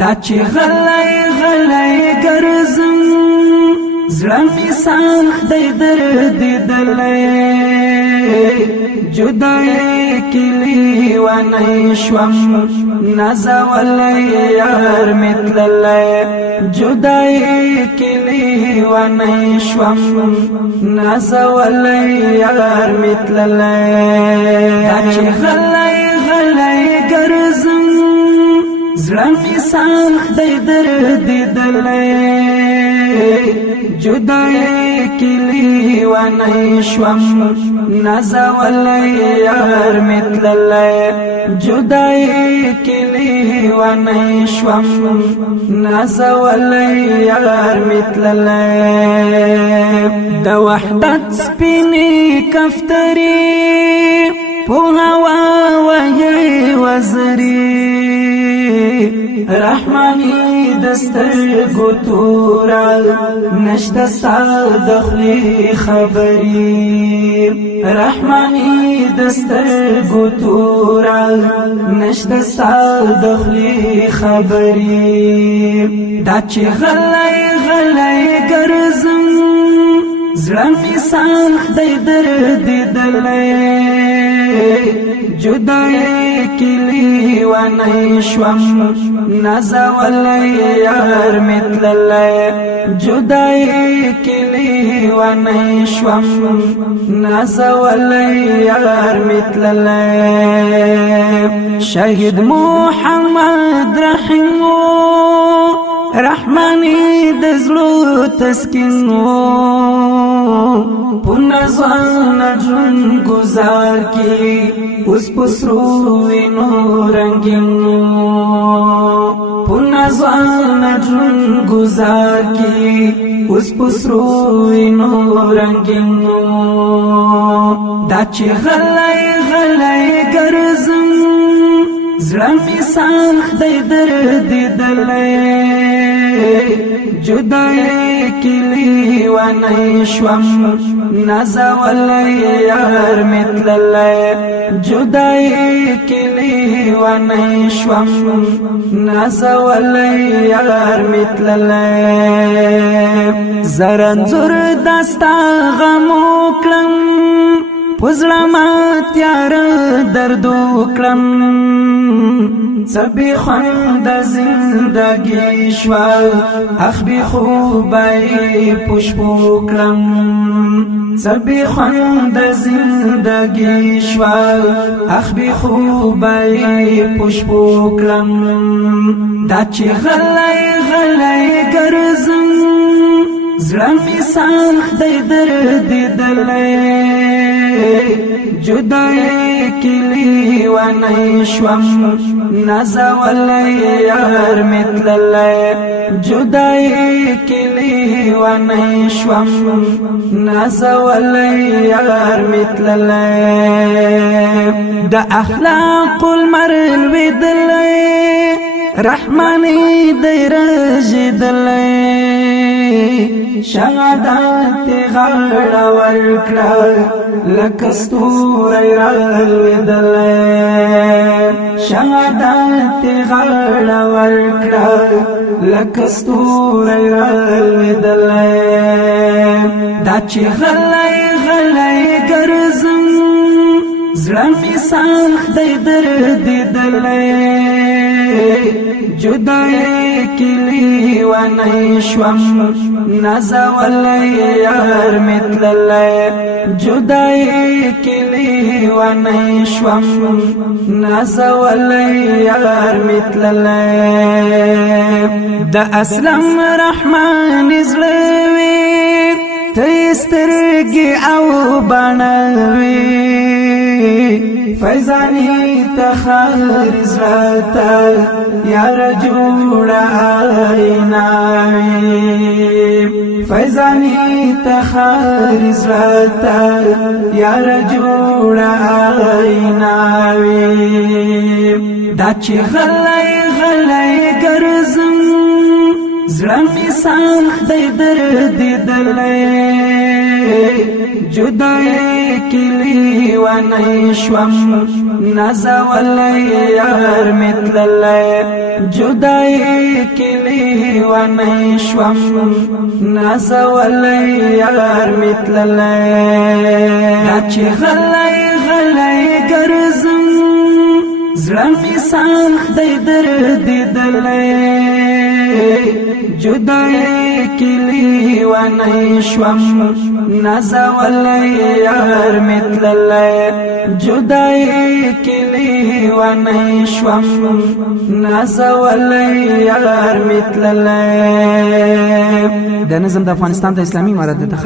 دا چې غلی غلی ګرځم زړه مې سخت دی دردېدلی جدای کې لیونی شوم نازولی یار مې تللی جدای کې لیونی شوم نازولی یار مې تللی دا چې غلی غلی ګرځم زړه مې سخت دی دردېدلی جدای کې لیونی شوم نازولی یار مې تللی جدای کې لیونی شوم نازولی یار مې تللی د وحدت سپینې کفترې په هوا وهي وزري رحمانی دسترگو تورا نشتا ستا دخلی خبری رحمانی دسترگو تورا نشتا ستا دخلی خبری دا چه غلی غلی گرزم زړه مې سخت دی دردېدلی جدای کې لیونی شوم نازولی یار مې تللی جدای کې لیونی شوم نازولی یار مې تللی شهید محمد رحیم رحمانی د زړه تسکین پونه ځوان ژوند گزار کی اوس په سرو وینو رنګین پونه ځوان ژوند گزار کی اوس په سرو وینو رنګین دا چې غلی غلی ګرځم زړه مې سخت دی دردېدلی جدای کې لیونی شوم نازولی یار مې تللی جدای کې لیونی شوم نازولی یار مې تللی زرنځور دستا غم وکړم په زړه ما تیاره درد وکړم څه بې خونده زندګي شوه اخ بې خوبه یې په شپو کړم څه بې خونده زندګي شوه اخ بې خوبه یې په شپو کړم دا چې غلی غلی ګرځم زړه مې سخت دی دردېدلی جدای کې لیونی شوم نازولی یار مې تللی جدای کې لیونی شوم نازولی یار مې تللی د اخلاق المر لوېدلی رحمانی دی رژېدلی شهادت غاړه ورکړه لکه ستوری رالوېدلی شهادت غاړه ورکړه لکه ستوری رالوېدلی دا چې غلی غلی ګرځم زړه مې سخت دی دردېدلی جدای کې لیونی شوم نازولی یار مې تللی جدای کې لیونی شوم نازولی یار مې تللی د اسلم رحمان زړه وي ته سترګې او بڼه وي فیضانی تخار زړه یار جوړه آئینه وي فیضانی تخار زړه یار جوړه آئینه وي دا چې غلی غلی ګرځم زړه مې سخت دی دردېدلی جدای کلی و نیشوم نزولی یار متللی جدای کلی و نیشوم نزولی یار متللی نچی غلی غلی گرزم زرمی سخت دی درد دلی جدای کلی و نیشوم نزولی یار متللی جدای کلی و نیشوم نزولی یار متللی. د نظم د افغانستان د اسلامي امارت د